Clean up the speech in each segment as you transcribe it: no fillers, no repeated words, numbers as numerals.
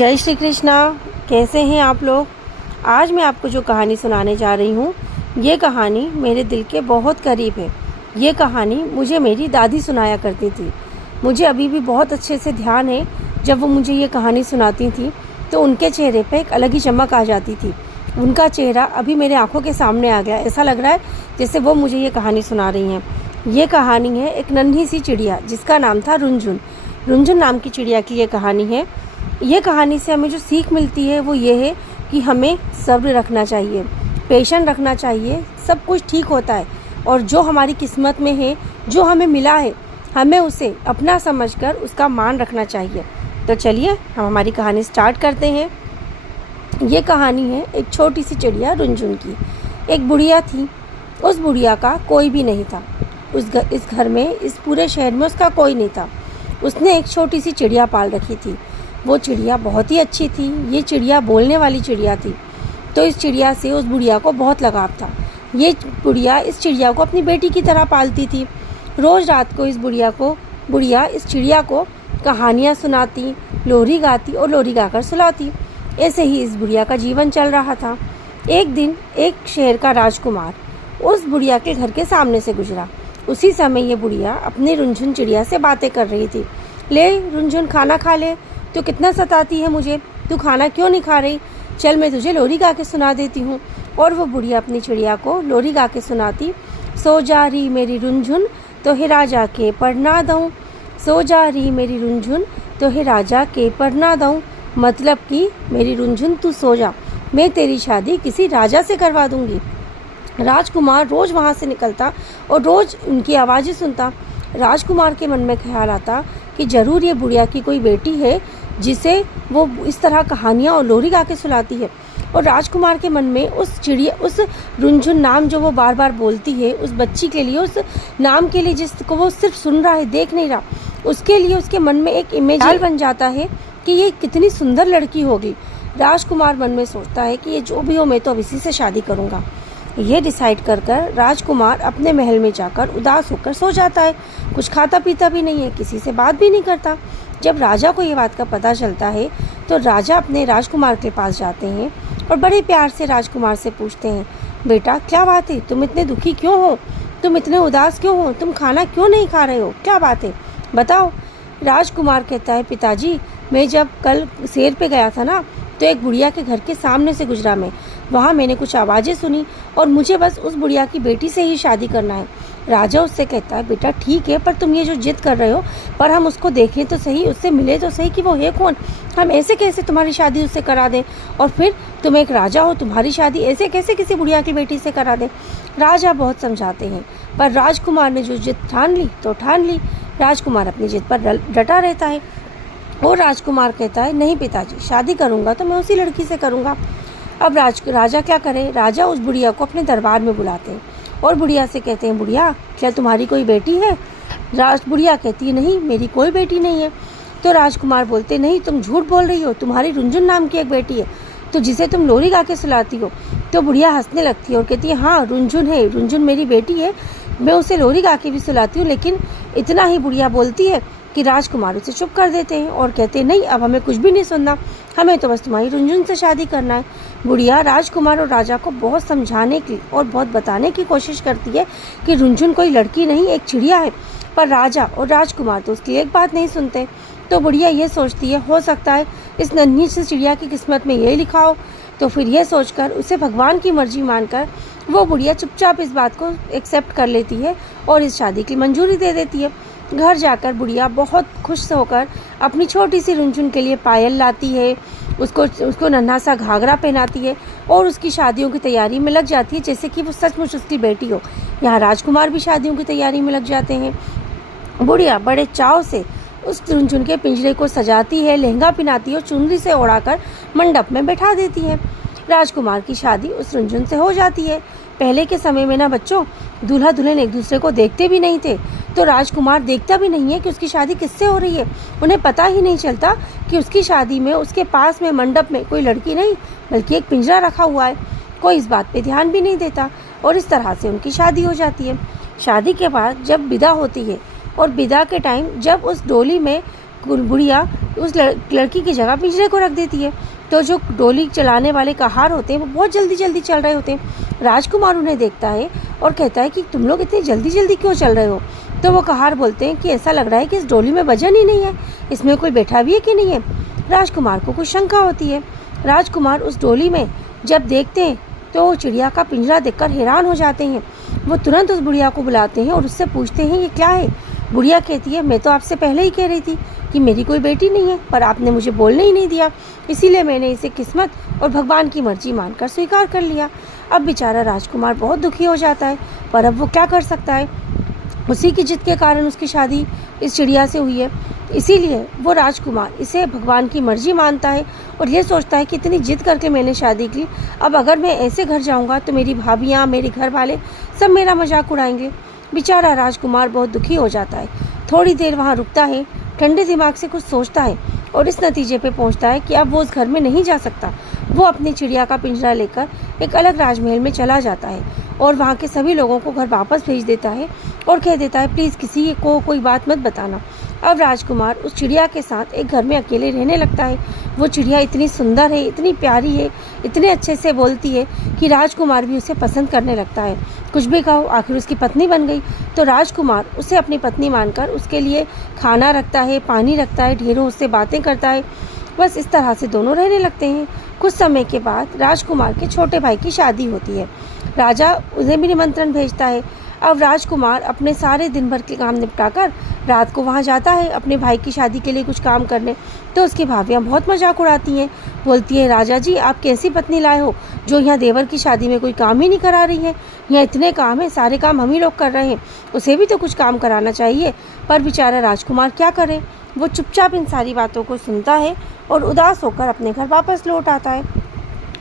जय श्री कृष्णा। कैसे हैं आप लोग। आज मैं आपको जो कहानी सुनाने जा रही हूँ, ये कहानी मेरे दिल के बहुत करीब है। ये कहानी मुझे मेरी दादी सुनाया करती थी। मुझे अभी भी बहुत अच्छे से ध्यान है, जब वो मुझे ये कहानी सुनाती थी तो उनके चेहरे पे एक अलग ही चमक आ जाती थी। उनका चेहरा अभी मेरे आंखों के सामने आ गया। ऐसा लग रहा है जैसे वो मुझे ये कहानी सुना रही हैं। ये कहानी है एक नन्ही सी चिड़िया जिसका नाम था रुनझुन। रुनझुन नाम की चिड़िया की ये कहानी है। ये कहानी से हमें जो सीख मिलती है वो ये है कि हमें सब्र रखना चाहिए, पेशेंस रखना चाहिए। सब कुछ ठीक होता है और जो हमारी किस्मत में है, जो हमें मिला है, हमें उसे अपना समझकर उसका मान रखना चाहिए। तो चलिए हम हमारी कहानी स्टार्ट करते हैं। ये कहानी है एक छोटी सी चिड़िया रुनझुन की। एक बुढ़िया थी। उस बुढ़िया का कोई भी नहीं था। इस घर में, इस पूरे शहर में उसका कोई नहीं था। उसने एक छोटी सी चिड़िया पाल रखी थी। वो चिड़िया बहुत ही अच्छी थी। ये चिड़िया बोलने वाली चिड़िया थी। तो इस चिड़िया से उस बुढ़िया को बहुत लगाव था। ये बुढ़िया इस चिड़िया को अपनी बेटी की तरह पालती थी। रोज़ रात को बुढ़िया इस चिड़िया को कहानियाँ सुनाती, लोरी गाती और लोरी गाकर सुलाती। ऐसे ही इस बुढ़िया का जीवन चल रहा था। एक दिन एक शहर का राजकुमार उस बुढ़िया के घर के सामने से गुजरा। उसी समय ये बुढ़िया अपनी रुनझुन चिड़िया से बातें कर रही थी। ले रुनझुन, खाना खा ले। तू कितना सताती है मुझे, तू खाना क्यों नहीं खा रही? चल मैं तुझे लोरी गा के सुना देती हूँ। और वो बुढ़िया अपनी चिड़िया को लोरी गा के सुनाती। सो जा रही मेरी रुनझुन, तो हे राजा के पढ़ना दूँ। सो जा रही मेरी रुनझुन, तो हे राजा के पढ़ना दूँ। मतलब कि मेरी रुनझुन तू सो जा, मैं तेरी शादी किसी राजा से करवा दूँगी। राजकुमार रोज़ वहाँ से निकलता और रोज़ उनकी आवाज़ें सुनता। राजकुमार के मन में ख्याल आता कि ज़रूर ये बुढ़िया की कोई बेटी है जिसे वो इस तरह कहानियाँ और लोरी गा के सुलाती है। और राजकुमार के मन में उस रुनझुन नाम जो वो बार बार बोलती है, उस बच्ची के लिए, उस नाम के लिए जिसको वो सिर्फ सुन रहा है, देख नहीं रहा, उसके लिए उसके मन में एक इमेज बन जाता है कि ये कितनी सुंदर लड़की होगी। राजकुमार मन में सोचता है कि ये जो भी हो, मैं तो अब इसी से शादी करूँगा। ये डिसाइड कर राजकुमार अपने महल में जाकर उदास होकर सो जाता है। कुछ खाता पीता भी नहीं है, किसी से बात भी नहीं करता। जब राजा को ये बात का पता चलता है तो राजा अपने राजकुमार के पास जाते हैं और बड़े प्यार से राजकुमार से पूछते हैं, बेटा क्या बात है, तुम इतने दुखी क्यों हो, तुम इतने उदास क्यों हो, तुम खाना क्यों नहीं खा रहे हो, क्या बात है, बताओ। राजकुमार कहता है, पिताजी मैं जब कल सैर पे गया था ना, तो एक बुढ़िया के घर के सामने से गुजरा मैं। वहाँ मैंने कुछ आवाज़ें सुनी और मुझे बस उस बुढ़िया की बेटी से ही शादी करना है। राजा उससे कहता है, बेटा ठीक है, पर तुम ये जो जिद कर रहे हो, पर हम उसको देखें तो सही, उससे मिले तो सही कि वो है कौन। हम ऐसे कैसे तुम्हारी शादी उससे करा दें, और फिर तुम एक राजा हो, तुम्हारी शादी ऐसे कैसे किसी बुढ़िया की बेटी से करा दें। राजा बहुत समझाते हैं, पर राजकुमार ने जो जिद ठान ली तो ठान ली। राजकुमार अपनी जिद पर डटा रहता है और राजकुमार कहता है, नहीं पिताजी, शादी करूँगा तो मैं उसी लड़की से करूँगा। अब राजा क्या करे। राजा उस बुढ़िया को अपने दरबार में बुलाते हैं और बुढ़िया से कहते हैं, बुढ़िया क्या तुम्हारी कोई बेटी है? बुढ़िया कहती है, नहीं मेरी कोई बेटी नहीं है। तो राजकुमार बोलते, नहीं तुम झूठ बोल रही हो, तुम्हारी रुनझुन नाम की एक बेटी है, तो जिसे तुम लोरी गा के सुलाती हो। तो बुढ़िया हंसने लगती है और कहती है, हाँ रुनझुन है, रुनझुन मेरी बेटी है, मैं उसे लोरी गा के भी सुलाती हूँ। लेकिन इतना ही बुढ़िया बोलती है कि राजकुमार उसे चुप कर देते हैं और कहते हैं, नहीं अब हमें कुछ भी नहीं सुनना, हमें तो बस तुम्हारी रुनझुन से शादी करना है। बुढ़िया राजकुमार और राजा को बहुत समझाने की और बहुत बताने की कोशिश करती है कि रुनझुन कोई लड़की नहीं, एक चिड़िया है। पर राजा और राजकुमार तो उसकी एक बात नहीं सुनते। तो बुढ़िया ये सोचती है, हो सकता है इस नन्ही सी चिड़िया की किस्मत में यही लिखा हो। तो फिर यह सोचकर, उसे भगवान की मर्जी मानकर, वो बुढ़िया चुपचाप इस बात को एक्सेप्ट कर लेती है और इस शादी की मंजूरी दे देती है। घर जाकर बुढ़िया बहुत खुश होकर अपनी छोटी सी रुनझुन के लिए पायल लाती है, उसको नन्हा सा घाघरा पहनाती है और उसकी शादियों की तैयारी में लग जाती है, जैसे कि वो सचमुच उसकी बेटी हो। यहाँ राजकुमार भी शादियों की तैयारी में लग जाते हैं। बुढ़िया बड़े चाव से उस रुनझुन के पिंजरे को सजाती है, लहंगा पहनाती है और चुनरी से ओढ़ाकर मंडप में बैठा देती है। राजकुमार की शादी उस रुनझुन से हो जाती है। पहले के समय में ना बच्चों, दूल्हा दुल्हन एक दूसरे को देखते भी नहीं थे, तो राजकुमार देखता भी नहीं है कि उसकी शादी किससे हो रही है। उन्हें पता ही नहीं चलता कि उसकी शादी में उसके पास में मंडप में कोई लड़की नहीं बल्कि एक पिंजरा रखा हुआ है। कोई इस बात पे ध्यान भी नहीं देता और इस तरह से उनकी शादी हो जाती है। शादी के बाद जब विदा होती है और विदा के टाइम जब उस डोली में बुढ़िया उस लड़की की जगह पिंजरे को रख देती है। तो जो डोली चलाने वाले कहार होते हैं वो बहुत जल्दी जल्दी चल रहे होते हैं। राजकुमार उन्हें देखता है और कहता है कि तुम लोग इतनी जल्दी जल्दी क्यों चल रहे हो। तो वो कहार बोलते हैं कि ऐसा लग रहा है कि इस डोली में वजन ही नहीं है, इसमें कोई बैठा भी है कि नहीं है। राजकुमार को कुछ शंका होती है। राजकुमार उस डोली में जब देखते हैं तो चिड़िया का पिंजरा देखकर हैरान हो जाते हैं। वो तुरंत उस बुढ़िया को बुलाते हैं और उससे पूछते हैं ये क्या है। बुढ़िया कहती है मैं तो आपसे पहले ही कह रही थी कि मेरी कोई बेटी नहीं है, पर आपने मुझे बोलने ही नहीं दिया, इसीलिए मैंने इसे किस्मत और भगवान की मर्जी मानकर स्वीकार कर लिया। अब बेचारा राजकुमार बहुत दुखी हो जाता है, पर अब वो क्या कर सकता है। उसी की जिद के कारण उसकी शादी इस चिड़िया से हुई है, इसीलिए वो राजकुमार इसे भगवान की मर्जी मानता है और ये सोचता है कि इतनी जिद करके मैंने शादी की, अब अगर मैं ऐसे घर जाऊंगा तो मेरी भाभियाँ, मेरे घर वाले सब मेरा मजाक उड़ाएंगे। बेचारा राजकुमार बहुत दुखी हो जाता है। थोड़ी देर वहाँ रुकता है, ठंडे दिमाग से कुछ सोचता है और इस नतीजे पे पहुँचता है कि अब वो उस घर में नहीं जा सकता। वो अपनी चिड़िया का पिंजरा लेकर एक अलग राजमहल में चला जाता है और वहाँ के सभी लोगों को घर वापस भेज देता है और कह देता है प्लीज़ किसी को कोई बात मत बताना। अब राजकुमार उस चिड़िया के साथ एक घर में अकेले रहने लगता है। वो चिड़िया इतनी सुंदर है, इतनी प्यारी है, इतने अच्छे से बोलती है कि राजकुमार भी उसे पसंद करने लगता है। कुछ भी कहो, आखिर उसकी पत्नी बन गई। तो राजकुमार उसे अपनी पत्नी मानकर उसके लिए खाना रखता है, पानी रखता है, ढेरों उससे बातें करता है। बस इस तरह से दोनों रहने लगते हैं। कुछ समय के बाद राजकुमार के छोटे भाई की शादी होती है। राजा उन्हें भी निमंत्रण भेजता है। अब राजकुमार अपने सारे दिन भर के काम निपटाकर रात को वहाँ जाता है अपने भाई की शादी के लिए कुछ काम करने। तो उसकी भाभियाँ बहुत मजाक उड़ाती हैं, बोलती हैं राजा जी आप कैसी पत्नी लाए हो जो यहाँ देवर की शादी में कोई काम ही नहीं करा रही है, यहाँ इतने काम है, सारे काम हम ही लोग कर रहे हैं, उसे भी तो कुछ काम कराना चाहिए। पर बेचारा राजकुमार क्या करे, वो चुपचाप इन सारी बातों को सुनता है और उदास होकर अपने घर वापस लौट आता है।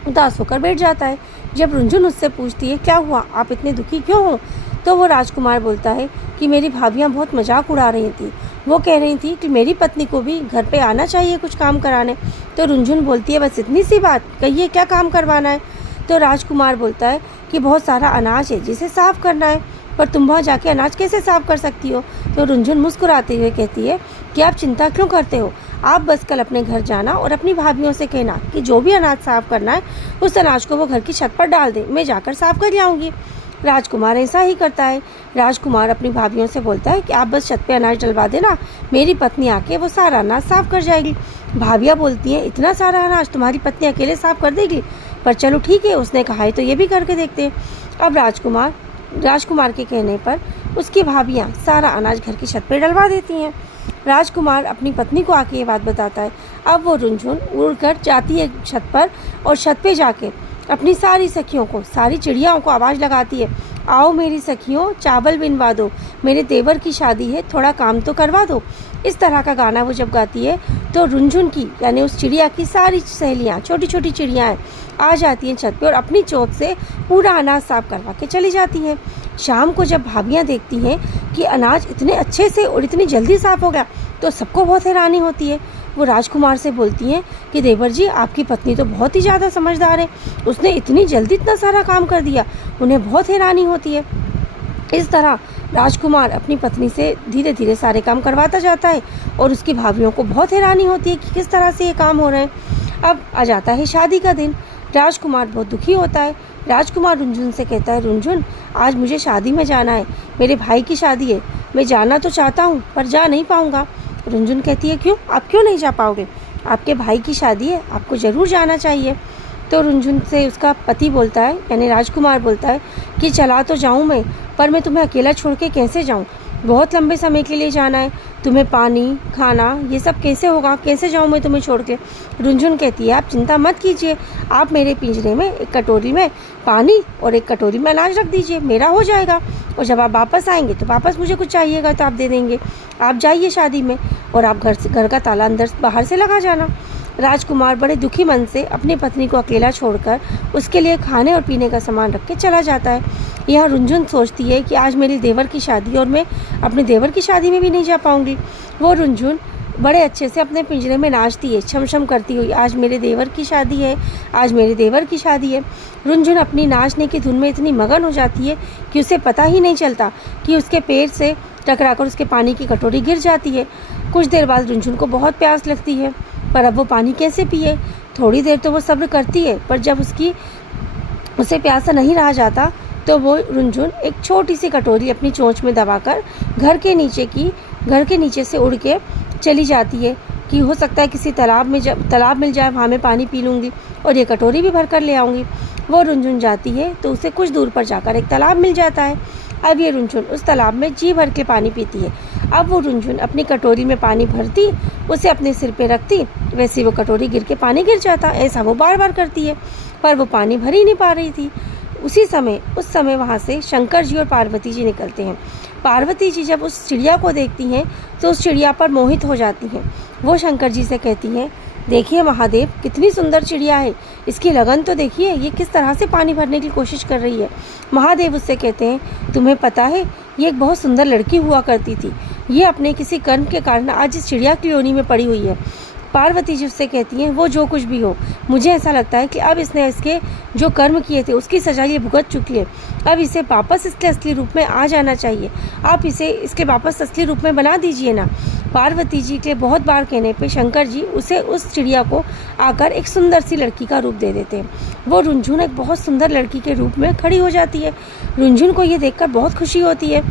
उदास होकर बैठ जाता है। जब रुंझुन उससे पूछती है क्या हुआ, आप इतने दुखी क्यों हो, तो वो राजकुमार बोलता है कि मेरी भाभियाँ बहुत मजाक उड़ा रही थी, वो कह रही थी कि मेरी पत्नी को भी घर पे आना चाहिए कुछ काम कराने। तो रुंझुन बोलती है बस इतनी सी बात, कहिए क्या काम करवाना है। तो राजकुमार बोलता है कि बहुत सारा अनाज है जिसे साफ़ करना है, पर तुम वहाँ जाके अनाज कैसे साफ़ कर सकती हो। तो रुंझुन मुस्कुराते हुए कहती है कि आप चिंता क्यों करते हो, आप बस कल अपने घर जाना और अपनी भाभियों से कहना कि जो भी अनाज साफ़ करना है उस अनाज को वो घर की छत पर डाल दे, मैं जाकर साफ़ कर लाऊंगी। राजकुमार ऐसा ही करता है। राजकुमार अपनी भाभियों से बोलता है कि आप बस छत पे अनाज डलवा देना, मेरी पत्नी आके वो सारा अनाज साफ़ कर जाएगी। भाभियाँ बोलती हैं इतना सारा अनाज तुम्हारी पत्नी अकेले साफ़ कर देगी, पर चलो ठीक है, उसने कहा है तो ये भी करके देखते हैं। अब राजकुमार के कहने पर उसकी भाभियाँ सारा अनाज घर की छत पर डलवा देती हैं। राजकुमार अपनी पत्नी को आके ये बात बताता है। अब वो रुंझुन उड़कर जाती है छत पर और छत पे जाके अपनी सारी सखियों को, सारी चिड़ियाओं को आवाज़ लगाती है, आओ मेरी सखियों चावल बिनवा दो, मेरे देवर की शादी है, थोड़ा काम तो करवा दो। इस तरह का गाना वो जब गाती है तो रुंझुन की यानी उस चिड़िया की सारी सहेलियाँ, छोटी छोटी चिड़ियाँ आ जाती हैं छत पे और अपनी चोट से पूरा अनाज साफ करवा के चली जाती हैं। शाम को जब भाभियाँ देखती हैं कि अनाज इतने अच्छे से और इतनी जल्दी साफ़ हो गया तो सबको बहुत हैरानी होती है। वो राजकुमार से बोलती हैं कि देवर जी आपकी पत्नी तो बहुत ही ज़्यादा समझदार है, उसने इतनी जल्दी इतना सारा काम कर दिया, उन्हें बहुत हैरानी होती है। इस तरह राजकुमार अपनी पत्नी से धीरे धीरे सारे काम करवाता जाता है और उसकी भाभियों को बहुत हैरानी होती है कि किस तरह से ये काम हो रहे हैं। अब आ जाता है शादी का दिन। राजकुमार बहुत दुखी होता है। राजकुमार रुंझुन से कहता है रुंझुन आज मुझे शादी में जाना है, मेरे भाई की शादी है, मैं जाना तो चाहता हूँ पर जा नहीं पाऊँगा। रुंझुन कहती है क्यों, आप क्यों नहीं जा पाओगे, आपके भाई की शादी है, आपको ज़रूर जाना चाहिए। तो रुंझुन से उसका पति बोलता है यानी राजकुमार बोलता है कि चला तो जाऊँ मैं, पर मैं तुम्हें अकेला छोड़ के कैसे जाऊँ, बहुत लंबे समय के लिए जाना है, तुम्हें पानी खाना ये सब कैसे होगा, कैसे जाऊँ मैं तुम्हें छोड़ के। रुंझुन कहती है आप चिंता मत कीजिए, आप मेरे पिंजरे में एक कटोरी में पानी और एक कटोरी में अनाज रख दीजिए, मेरा हो जाएगा, और जब आप वापस आएंगे तो वापस मुझे कुछ चाहिएगा तो आप दे देंगे। आप जाइए शादी में और आप घर का ताला अंदर बाहर से लगा जाना। राजकुमार बड़े दुखी मन से अपनी पत्नी को अकेला छोड़कर उसके लिए खाने और पीने का सामान रख के चला जाता है। यह रुंझुन सोचती है कि आज मेरी देवर की शादी और मैं अपने देवर की शादी में भी नहीं जा पाऊंगी। वो रुंझुन बड़े अच्छे से अपने पिंजरे में नाचती है, छम छम करती हुई, आज मेरे देवर की शादी है, आज मेरे देवर की शादी है। रुंझुन अपनी नाचने की धुन में इतनी मगन हो जाती है कि उसे पता ही नहीं चलता कि उसके पैर से टकराकर उसके पानी की कटोरी गिर जाती है। कुछ देर बाद रुनझुन को बहुत प्यास लगती है, पर अब वो पानी कैसे पिए। थोड़ी देर तो वो सब्र करती है, पर जब उसे प्यासा नहीं रहा जाता तो वो रुनझुन एक छोटी सी कटोरी अपनी चोंच में दबाकर घर के नीचे से उड़ के चली जाती है कि हो सकता है किसी तालाब मिल जाए, वहाँ मैं पानी पी लूँगी और ये कटोरी भी भर कर ले आऊँगी। वो रुनझुन जाती है तो उसे कुछ दूर पर जाकर एक तालाब मिल जाता है। अब ये रुनझुन उस तालाब में जी भर के पानी पीती है। अब वो रुनझुन अपनी कटोरी में पानी भरती, उसे अपने सिर पे रखती, वैसे वो कटोरी गिर के पानी गिर जाता। ऐसा वो बार बार करती है, पर वो पानी भर ही नहीं पा रही थी। उस समय वहाँ से शंकर जी और पार्वती जी निकलते हैं। पार्वती जी जब उस चिड़िया को देखती हैं तो उस चिड़िया पर मोहित हो जाती हैं। वो शंकर जी से कहती हैं, देखिए महादेव, कितनी सुंदर चिड़िया है, इसकी लगन तो देखिए, ये किस तरह से पानी भरने की कोशिश कर रही है। महादेव उससे कहते हैं, तुम्हें पता है ये एक बहुत सुंदर लड़की हुआ करती थी, ये अपने किसी कर्म के कारण आज इस चिड़िया की योनि में पड़ी हुई है। पार्वती जी उससे कहती हैं, वो जो कुछ भी हो, मुझे ऐसा लगता है कि अब इसने इसके जो कर्म किए थे उसकी सजा ये भुगत चुकी है। अब इसे वापस इसके असली रूप में आ जाना चाहिए, आप इसे इसके वापस असली रूप में बना दीजिए ना। पार्वती जी के बहुत बार कहने पे शंकर जी उसे उस चिड़िया को आकर एक सुंदर सी लड़की का रूप दे देते हैं। वो रुनझुन एक बहुत सुंदर लड़की के रूप में खड़ी हो जाती है। रुनझुन को ये देखकर बहुत खुशी होती है।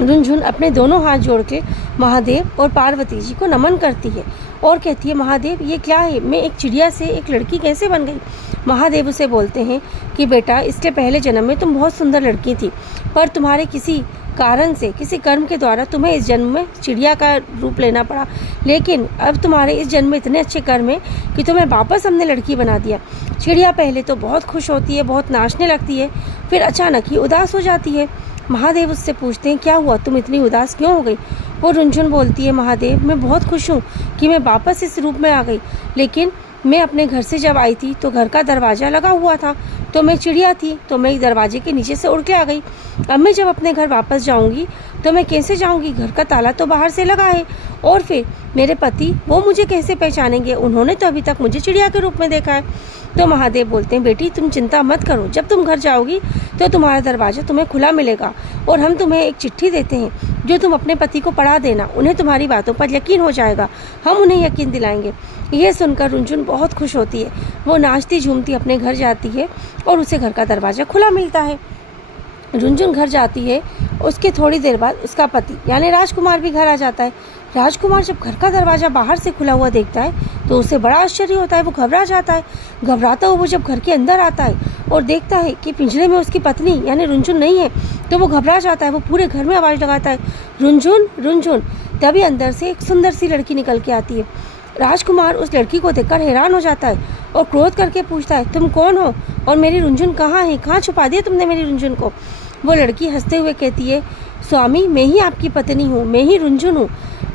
रुनझुन अपने दोनों हाथ जोड़ के महादेव और पार्वती जी को नमन करती है और कहती है, महादेव ये क्या है, मैं एक चिड़िया से एक लड़की कैसे बन गई। महादेव उसे बोलते हैं कि बेटा, इसके पहले जन्म में तुम बहुत सुंदर लड़की थी, पर तुम्हारे किसी कारण से, किसी कर्म के द्वारा तुम्हें इस जन्म में चिड़िया का रूप लेना पड़ा, लेकिन अब तुम्हारे इस जन्म में इतने अच्छे कर्म है कि तुम्हें वापस हमने लड़की बना दिया। चिड़िया पहले तो बहुत खुश होती है, बहुत नाचने लगती है, फिर अचानक ही उदास हो जाती है। महादेव उससे पूछते हैं, क्या हुआ, तुम इतनी उदास क्यों हो गई। वो रुनझुन बोलती है, महादेव मैं बहुत खुश हूँ कि मैं वापस इस रूप में आ गई, लेकिन मैं अपने घर से जब आई थी तो घर का दरवाज़ा लगा हुआ था, तो मैं चिड़िया थी तो मैं दरवाजे के नीचे से उड़ के आ गई। अब मैं जब अपने घर वापस जाऊंगी तो मैं कैसे जाऊंगी, घर का ताला तो बाहर से लगा है, और फिर मेरे पति वो मुझे कैसे पहचानेंगे, उन्होंने तो अभी तक मुझे चिड़िया के रूप में देखा है। तो महादेव बोलते हैं, बेटी तुम चिंता मत करो, जब तुम घर जाओगी तो तुम्हारा दरवाज़ा तुम्हें खुला मिलेगा और हम तुम्हें एक चिट्ठी देते हैं जो तुम अपने पति को पढ़ा देना, उन्हें तुम्हारी बातों पर यकीन हो जाएगा, हम उन्हें यकीन दिलाएंगे। यह सुनकर रुनझुन बहुत खुश होती है, वो नाचती झूमती अपने घर जाती है और उसे घर का दरवाज़ा खुला मिलता है। रुनझुन घर जाती है, उसके थोड़ी देर बाद उसका पति यानी राजकुमार भी घर आ जाता है। राजकुमार जब घर का दरवाज़ा बाहर से खुला हुआ देखता है तो उसे बड़ा आश्चर्य होता है, वो घबरा जाता है। घबराता हुआ वो जब घर के अंदर आता है और देखता है कि पिंजरे में उसकी पत्नी यानी रुनझुन नहीं है, तो वो घबरा जाता है, वो पूरे घर में आवाज़ लगाता है, रुनझुन रुनझुन। तभी अंदर से एक सुंदर सी लड़की निकल के आती है। राजकुमार उस लड़की को देखकर हैरान हो जाता है और क्रोध करके पूछता है, तुम कौन हो और मेरी रुनझुन कहाँ है, कहाँ छुपा दिया तुमने मेरी रुनझुन को। वो लड़की हंसते हुए कहती है, स्वामी मैं ही आपकी पत्नी हूँ, मैं ही रुनझुन हूँ,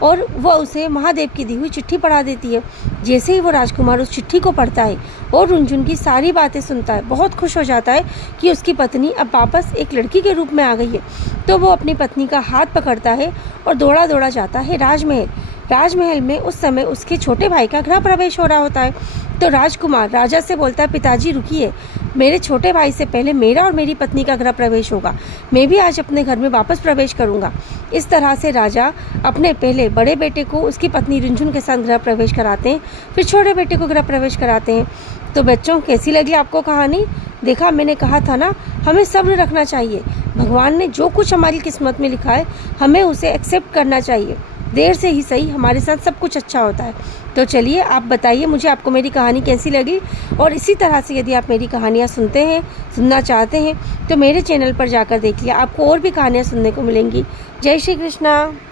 और वह उसे महादेव की दी हुई चिट्ठी पढ़ा देती है। जैसे ही वो राजकुमार उस चिट्ठी को पढ़ता है और रुनझुन की सारी बातें सुनता है, बहुत खुश हो जाता है कि उसकी पत्नी अब वापस एक लड़की के रूप में आ गई है। तो वो अपनी पत्नी का हाथ पकड़ता है और दौड़ा दौड़ा जाता है राजमहल में। उस समय उसके छोटे भाई का गृह प्रवेश हो रहा होता है। तो राजकुमार राजा से बोलता है, पिताजी रुकिए, मेरे छोटे भाई से पहले मेरा और मेरी पत्नी का गृह प्रवेश होगा, मैं भी आज अपने घर में वापस प्रवेश करूंगा। इस तरह से राजा अपने पहले बड़े बेटे को उसकी पत्नी रुनझुन के साथ गृह प्रवेश कराते हैं, फिर छोटे बेटे को गृह प्रवेश कराते हैं। तो बच्चों, कैसी लगी आपको कहानी? देखा, मैंने कहा था ना, हमें सब्र रखना चाहिए। भगवान ने जो कुछ हमारी किस्मत में लिखा है हमें उसे एक्सेप्ट करना चाहिए, देर से ही सही, हमारे साथ सब कुछ अच्छा होता है। तो चलिए आप बताइए मुझे आपको मेरी कहानी कैसी लगी, और इसी तरह से यदि आप मेरी कहानियाँ सुनना चाहते हैं तो मेरे चैनल पर जाकर देखिए, आपको और भी कहानियाँ सुनने को मिलेंगी। जय श्री कृष्णा।